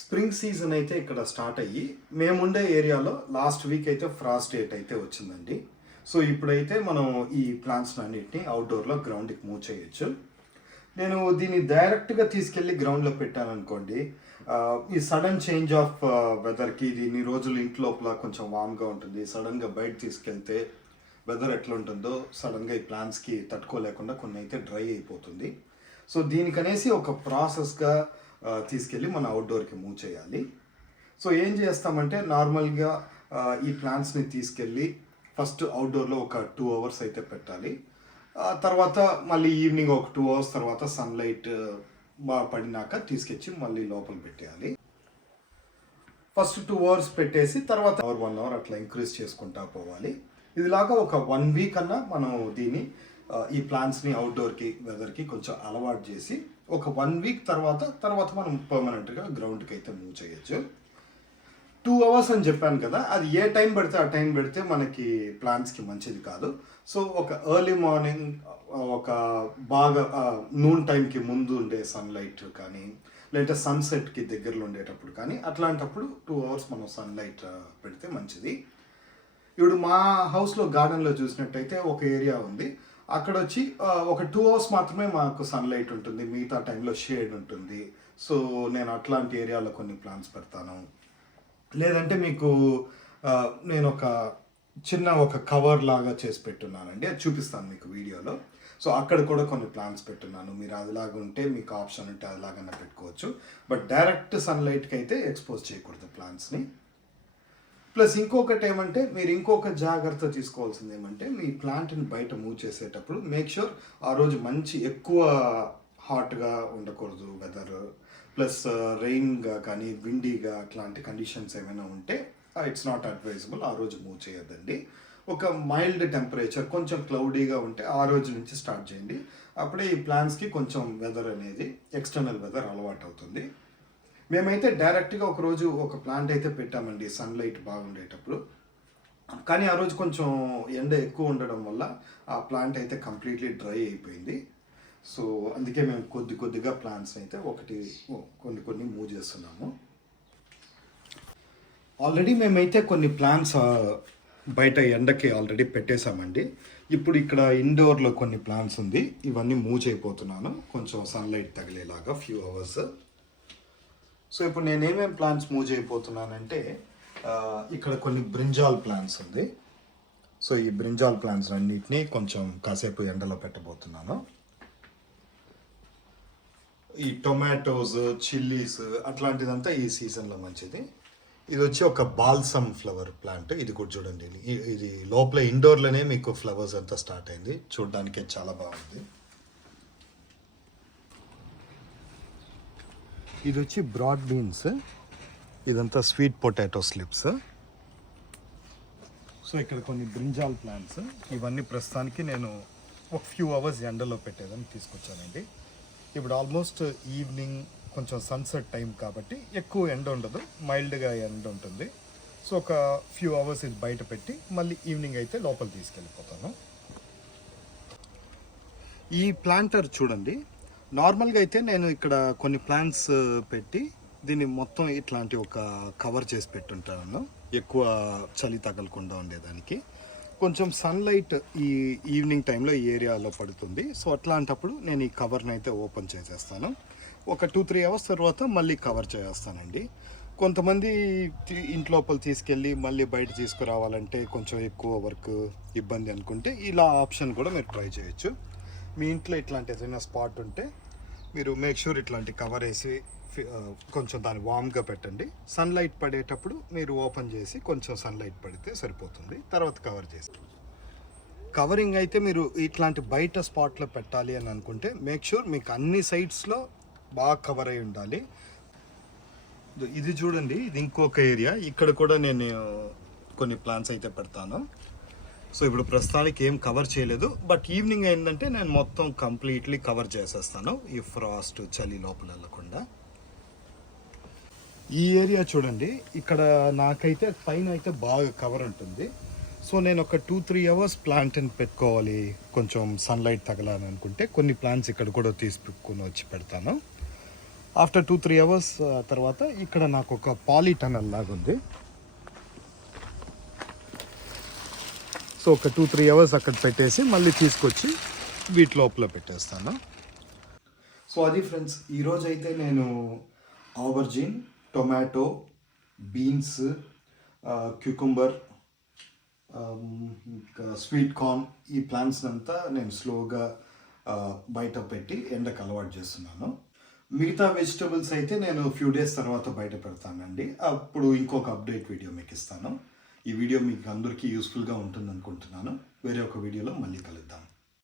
Spring season అయితే ఇక్కడ start అయ్యి మేముండే ఏరియాలో లాస్ట్ వీక్ అయితే ఫ్రాస్ట్ డేట్ అయితే వచ్చిందండి. సో ఇప్పుడైతే మనం ఈ ప్లాంట్స్ అన్నిటిని అవుట్డోర్లో గ్రౌండ్కి మూవ్ చేయొచ్చు. నేను దీన్ని డైరెక్ట్గా తీసుకెళ్ళి గ్రౌండ్లో పెట్టాను అనుకోండి, ఈ సడన్ చేంజ్ ఆఫ్ వెదర్కి ఇది ఇన్ని రోజులు ఇంటి లోపల కొంచెం వామ్గా ఉంటుంది. సడన్గా బయట తీసుకెళ్తే వెదర్ ఎట్లా ఉంటుందో సడన్గా ఈ ప్లాంట్స్కి తట్టుకోలేకుండా కొన్ని అయితే డ్రై అయిపోతుంది. సో దీనికనేసి ఒక ప్రాసెస్గా తీసుకెళ్ళి మన అవుట్డోర్కి మూవ్ చేయాలి. సో ఏం చేస్తామంటే నార్మల్గా ఈ ప్లాంట్స్ని తీసుకెళ్ళి ఫస్ట్ అవుట్డోర్లో ఒక 2 hours అయితే పెట్టాలి. తర్వాత మళ్ళీ ఈవినింగ్ ఒక 2 hours తర్వాత సన్లైట్ బాగా పడినాక తీసుకొచ్చి మళ్ళీ లోపల పెట్టేయాలి. ఫస్ట్ 2 hours పెట్టేసి తర్వాత 1 hour అట్లా ఇంక్రీజ్ చేసుకుంటా పోవాలి. ఇదిలాగా ఒక 1 week అన్నా మనం దీన్ని ఈ ప్లాంట్స్ని అవుట్డోర్కి వెదర్కి కొంచెం అలవాటు చేసి ఒక 1 week తర్వాత మనం పర్మనెంట్గా గ్రౌండ్కి అయితే మూవ్ చేయొచ్చు. 2 hours అని చెప్పాను కదా, అది ఏ టైం పెడితే ఆ టైం పెడితే మనకి ప్లాంట్స్కి మంచిది కాదు. సో ఒక ఎర్లీ మార్నింగ్ ఒక బాగా నూన్ టైంకి ముందు ఉండే సన్లైట్ కానీ లేదంటే సన్సెట్కి దగ్గరలో ఉండేటప్పుడు కానీ అట్లాంటప్పుడు 2 hours మనం సన్లైట్ పెడితే మంచిది. ఇప్పుడు మా హౌస్లో గార్డెన్లో చూసినట్టయితే ఒక ఏరియా ఉంది, అక్కడ వచ్చి ఒక 2 hours మాత్రమే మాకు సన్లైట్ ఉంటుంది, మిగతా టైంలో షేడ్ ఉంటుంది. సో నేను అట్లాంటి ఏరియాలో కొన్ని ప్లాంట్స్ పెడతాను. లేదంటే మీకు నేను ఒక కవర్ లాగా చేసి పెట్టున్నానండి, అది చూపిస్తాను మీకు వీడియోలో. సో అక్కడ కూడా కొన్ని ప్లాంట్స్ పెట్టున్నాను. మీరు అదిలాగా ఉంటే మీకు ఆప్షన్ ఉంటే అదిలాగన్నా పెట్టుకోవచ్చు. బట్ డైరెక్ట్ సన్లైట్కి అయితే ఎక్స్పోజ్ చేయకూడదు ప్లాంట్స్ని. ప్లస్ ఇంకొకటి ఏమంటే మీరు ఇంకొక జాగ్రత్త తీసుకోవాల్సింది ఏమంటే మీ ప్లాంట్ని బయట మూవ్ చేసేటప్పుడు మేక్ షూర్ ఆ రోజు మంచి ఎక్కువ హాట్గా ఉండకూడదు వెదర్. ప్లస్ రెయిన్గా కానీ విండీగా అట్లాంటి కండిషన్స్ ఏమైనా ఉంటే ఇట్స్ నాట్ అడ్వైజబుల్, ఆ రోజు మూవ్ చేయొద్దండి. ఒక మైల్డ్ టెంపరేచర్ కొంచెం క్లౌడీగా ఉంటే ఆ రోజు నుంచి స్టార్ట్ చేయండి. అప్పుడే ఈ ప్లాంట్స్కి కొంచెం వెదర్ అనేది ఎక్స్టర్నల్ వెదర్ అలవాటు అవుతుంది. మేమైతే డైరెక్ట్గా ఒకరోజు ఒక ప్లాంట్ అయితే పెట్టామండి సన్లైట్ బాగుండేటప్పుడు, కానీ ఆ రోజు కొంచెం ఎండ ఎక్కువ ఉండడం వల్ల ఆ ప్లాంట్ అయితే కంప్లీట్లీ డ్రై అయిపోయింది. సో అందుకే మేము కొద్దిగా ప్లాంట్స్ అయితే కొన్ని మూవ్ చేస్తున్నాము. ఆల్రెడీ మేమైతే కొన్ని ప్లాంట్స్ బయట ఎండకి ఆల్రెడీ పెట్టేశామండి. ఇప్పుడు ఇక్కడ ఇండోర్లో కొన్ని ప్లాంట్స్ ఉంది, ఇవన్నీ మూవ్ చేయబోతున్నాను కొంచెం సన్లైట్ తగిలేలాగా ఫ్యూ అవర్స్. సో ఇప్పుడు నేను ఏమేమి ప్లాంట్స్ మూవ్ చేయబోతున్నానంటే ఇక్కడ కొన్ని బ్రింజాల్ ప్లాంట్స్ ఉంది. సో ఈ బ్రింజాల్ ప్లాంట్స్ అన్నిటినీ కొంచెం కాసేపు ఎండలో పెట్టబోతున్నాను. ఈ టొమాటోస్, చిల్లీస్ అట్లాంటిదంతా ఈ సీజన్లో మంచిది. ఇది వచ్చి ఒక బాల్సమ్ ఫ్లవర్ ప్లాంట్, ఇది కూడా చూడండి. ఇది లోపల ఇండోర్లోనే మీకు ఫ్లవర్స్ అంతా స్టార్ట్ అయింది, చూడడానికి చాలా బాగుంది. ఇది వచ్చి బ్రాడ్ బీన్స్, ఇదంతా స్వీట్ పొటాటో స్లిప్స్. సో ఇక్కడ కొన్ని బ్రింజాల్ ప్లాంట్స్, ఇవన్నీ ప్రస్తుతానికి నేను ఒక ఫ్యూ అవర్స్ ఎండలో పెట్టేదని తీసుకొచ్చానండి. ఇప్పుడు ఆల్మోస్ట్ ఈవినింగ్ కొంచెం సన్సెట్ టైం కాబట్టి ఎక్కువ ఎండ ఉండదు, మైల్డ్గా ఎండ ఉంటుంది. సో ఒక ఫ్యూ అవర్స్ ఇది బయట పెట్టి మళ్ళీ ఈవినింగ్ అయితే లోపల తీసుకెళ్ళిపోతాను. ఈ ప్లాంటర్ చూడండి, నార్మల్గా అయితే నేను ఇక్కడ కొన్ని ప్లాంట్స్ పెట్టి దీన్ని మొత్తం ఇట్లాంటి ఒక కవర్ చేసి పెట్టుంటాను, ఎక్కువ చలి తగలకుండా ఉండేదానికి. కొంచెం సన్లైట్ ఈ ఈవినింగ్ టైంలో ఈ ఏరియాలో పడుతుంది. సో అట్లాంటప్పుడు నేను ఈ కవర్ని అయితే ఓపెన్ చేసేస్తాను. ఒక 2-3 hours తర్వాత మళ్ళీ కవర్ చేస్తానండి. కొంతమంది ఇంట్లోపల తీసుకెళ్ళి మళ్ళీ బయట తీసుకురావాలంటే కొంచెం ఎక్కువ వర్క్ ఇబ్బంది అనుకుంటే ఇలా ఆప్షన్ కూడా మీరు ట్రై చేయొచ్చు. మీ ఇంట్లో ఇట్లాంటి ఏదైనా స్పాట్ ఉంటే మీరు మేక్ షూర్ ఇట్లాంటి కవర్ వేసి కొంచెం దాన్ని వామ్గా పెట్టండి. సన్లైట్ పడేటప్పుడు మీరు ఓపెన్ చేసి కొంచెం సన్లైట్ పడితే సరిపోతుంది, తర్వాత కవర్ చేసి. కవరింగ్ అయితే మీరు ఇట్లాంటి బయట స్పాట్లో పెట్టాలి అని అనుకుంటే మేక్ షూర్ మీకు అన్ని సైడ్స్లో బాగా కవర్ అయి ఉండాలి. ఇది చూడండి, ఇది ఇంకొక ఏరియా, ఇక్కడ కూడా నేను కొన్ని ప్లాంట్స్ అయితే పెడతాను. సో ఇప్పుడు ప్రస్తుతానికి ఏం కవర్ చేయలేదు, బట్ ఈవినింగ్ అయిందంటే నేను మొత్తం కంప్లీట్లీ కవర్ చేసేస్తాను, ఈ ఫ్రాస్ట్ చలి లోపల వెళ్ళకుండా. ఈ ఏరియా చూడండి, ఇక్కడ నాకైతే పైన అయితే బాగా కవర్ ఉంటుంది. సో నేను ఒక 2-3 hours ప్లాంట్ని పెట్టుకోవాలి, కొంచెం సన్లైట్ తగలని అనుకుంటే కొన్ని ప్లాంట్స్ ఇక్కడ కూడా తీసుకుని వచ్చి పెడతాను. ఆఫ్టర్ 2-3 అవర్స్ తర్వాత ఇక్కడ నాకు ఒక పాలీ టనల్ లాగా ఉంది. సో ఒక 2-3 అవర్స్ అక్కడ పెట్టేసి మళ్ళీ తీసుకొచ్చి వీటి లోపల పెట్టేస్తాను. సో అది ఫ్రెండ్స్, ఈరోజు అయితే నేను ఆవర్జిన్, టొమాటో, బీన్స్, క్యూకుంబర్, ఇంకా స్వీట్ కార్న్, ఈ ప్లాంట్స్ అంతా నేను స్లోగా బయట పెట్టి ఎండకు అలవాటు చేస్తున్నాను. మిగతా వెజిటబుల్స్ అయితే నేను ఫ్యూ డేస్ తర్వాత బయట పెడతానండి. అప్పుడు ఇంకొక అప్డేట్ వీడియో మీకు ఇస్తాను. ఈ వీడియో మీకు అందరికీ యూస్ఫుల్గా ఉంటుంది అనుకుంటున్నాను. వేరే ఒక వీడియోలో మళ్ళీ కలుద్దాం.